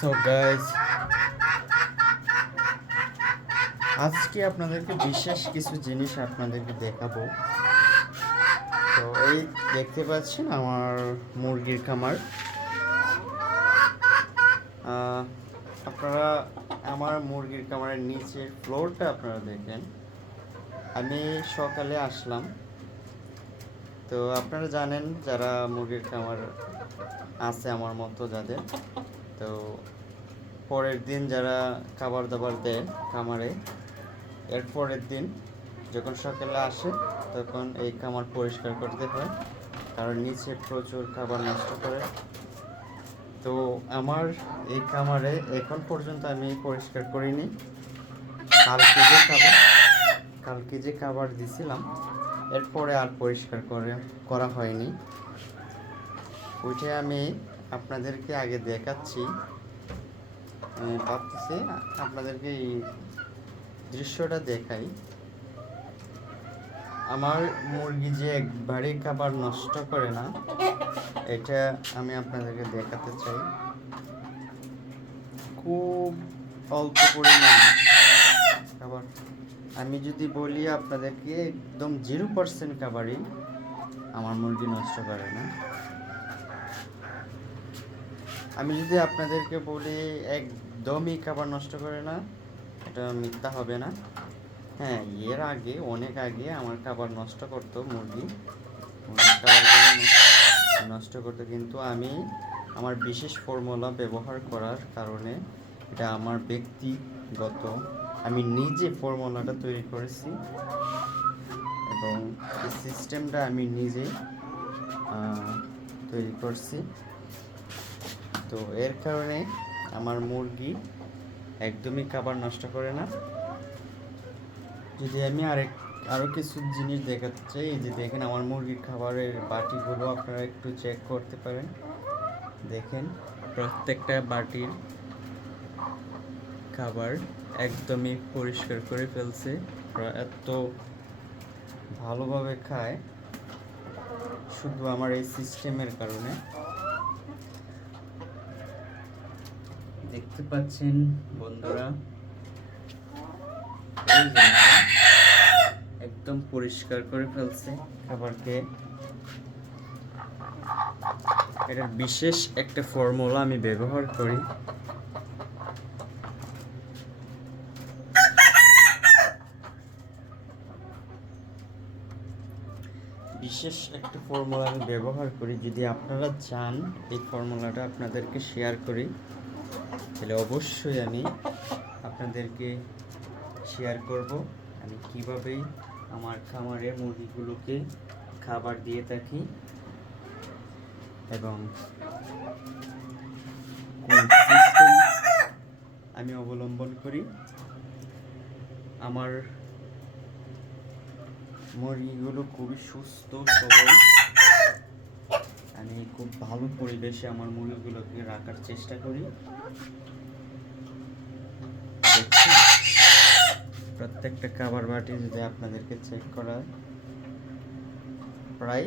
So guys আজকে আপনাদেরকে বিশেষ কিছু জিনিস আপনাদেরকে দেখাবো। তো এই দেখতে পাচ্ছেন আমার মুরগির খামার। আপনারা আমার মুরগির খামারের নিচের ফ্লোরটা আপনারা দেখেন। আমি সকালে আসলাম। তো আপনারা জানেন যারা মুরগির খামার আছে আমার মতো যাদের। তো পরের দিন যারা খাবার দাবার দেয় খামারে, এর পরের দিন যখন সকালে আসে তখন এই খামার পরিষ্কার করতে হয়, কারণ নিচে প্রচুর খাবার নষ্ট করে। তো আমার এই খামারে এখন পর্যন্ত আমি পরিষ্কার করিনি। কালকে যে খাবার, কালকে যে খাবার দিছিলাম, এরপরে আর পরিষ্কার করে, করা হয়নি। ওইটা আমি আপনাদেরকে আগে দেখাচ্ছি। ভাবতেছি আপনাদেরকে এই দৃশ্যটা দেখাই। আমার মুরগি যে একবারই খাবার নষ্ট করে না, এটা আমি আপনাদেরকে দেখাতে চাই। খুব অল্প পরিমাণ খাবার। আমি যদি বলি আপনাদেরকে, একদম জিরো পার্সেন্ট খাবারই আমার মুরগি নষ্ট করে না। আমি যদি আপনাদেরকে বলি, একদমই খাবার নষ্ট করে না, এটা মিথ্যা হবে না। হ্যাঁ এর আগে, অনেক আগে আমার খাবার নষ্ট করতো মুরগি। নষ্ট করতো, কিন্তু আমি আমার বিশেষ ফর্মুলা ব্যবহার করার কারণে এটা আমার ব্যক্তিগত, আমি নিজে ফর্মুলাটা তৈরি করেছি এবং এই সিস্টেমটা আমি নিজে তৈরি করছি। তো এর কারণে আমার মুরগি একদমই খাবার নষ্ট করে না। যদি আমি আরেক আরও কিছু জিনিস দেখাতে চাই যে দেখেন আমার মুরগির খাবারের বাটিগুলো আপনারা একটু চেক করতে পারেন। দেখেন প্রত্যেকটা বাটির খাবার একদমই পরিষ্কার করে ফেলছে। এত ভালোভাবে খায়, শুধু আমার এই সিস্টেমের কারণে। দেখতে পাচ্ছেন বন্ধুরা। একদম পরিষ্কার করে ফেলছে। খাবারকে এটার বিশেষ একটা ফর্মুলা আমি ব্যবহার করি। বিশেষ একটা ফর্মুলা আমি ব্যবহার করি। যদি আপনারা চান এই ফর্মুলাটা আপনাদেরকে শেয়ার করি। তাহলে অবশ্যই আমি আপনাদেরকে শেয়ার করব। আমি কিভাবেই আমার খামারে মুরগিগুলোকে খাবার দিয়ে থাকি এবং আমি অবলম্বন করি। আমার মুরগিগুলো খুবই সুস্থ, সবল আমি খুব ভালো পরিবেশে আমার মুরগিগুলোকে রাখার চেষ্টা করি? প্রত্যেকটা খাবার বাটি যদি আপনাদেরকে চেক করা প্রায়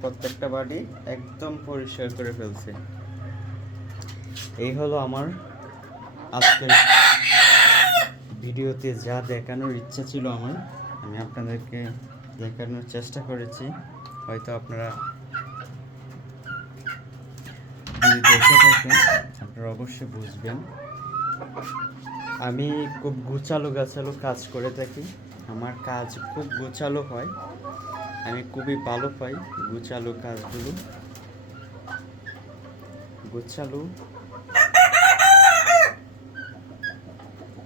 প্রত্যেকটা বাটি একদম পরিষ্কার করে ফেলছে। এই হলো আমার আজকের ভিডিওতে যা দেখানোর ইচ্ছা ছিল আমার, আমি আপনাদেরকে দেখানোর চেষ্টা করেছি। হয়তো আপনারা যদি দেখে থাকেন, আপনারা অবশ্যই বুঝবেন। আমি খুব গুছালো গাছালো কাজ করে থাকি। আমার কাজ খুব গোছালো হয়। আমি খুবই ভালো পাই গুছালো কাজগুলো। গোছালো।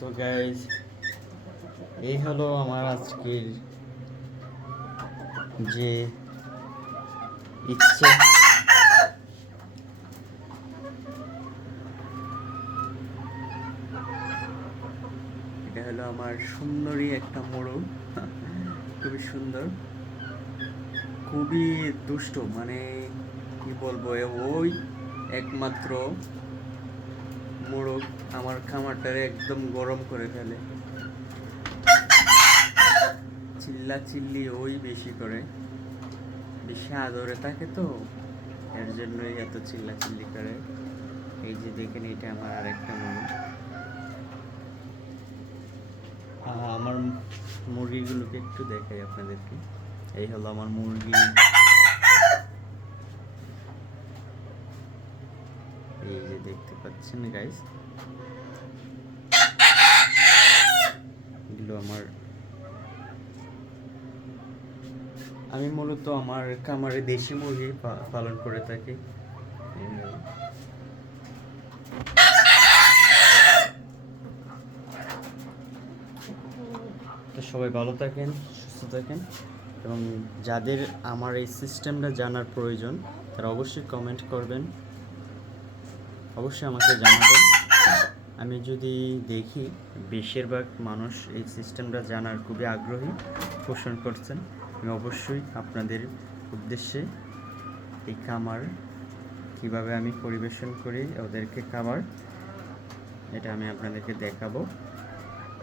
তো গাইজ এই হলো আমার আজকের যে ইচ্ছে এটা হলো আমার সুন্দরী একটা মোড়ল। খুবই সুন্দর। খুবই দুষ্ট মানে কি বলব ওই একমাত্র মোরগ আমার খামারটারে একদম গরম করে ফেলে। চিল্লা চিল্লি ওই বেশি করে। বেশি আদরে থাকে তো, এর জন্যই এত চিল্লা চিল্লি করে। এই যে দেখেন, এটা আমার আরেকটা মুরগি আমার মুরগিগুলোকে একটু দেখাই আপনাদেরকে। এই হলো আমার মুরগি। এই যে দেখতে পাচ্ছেন গাইস এগুলো আমার আমি মূলত আমার খামারে দেশি মুরগি পালন করে থাকি এই হলো। তো সবাই ভালো থাকেন, সুস্থ থাকেন এবং যাদের আমার এই সিস্টেমটা জানার প্রয়োজন, তারা অবশ্যই কমেন্ট করবেন। অবশ্যই আমাকে জানাবেন। আমি যদি দেখি বেশিরভাগ মানুষ এই সিস্টেমটা জানার খুবই আগ্রহী, পোষণ করছেন, আমি অবশ্যই আপনাদের উদ্দেশ্যে এই খামার কীভাবে আমি পরিবেশন করি, ওদেরকে খাবার, এটা আমি আপনাদেরকে দেখাবো।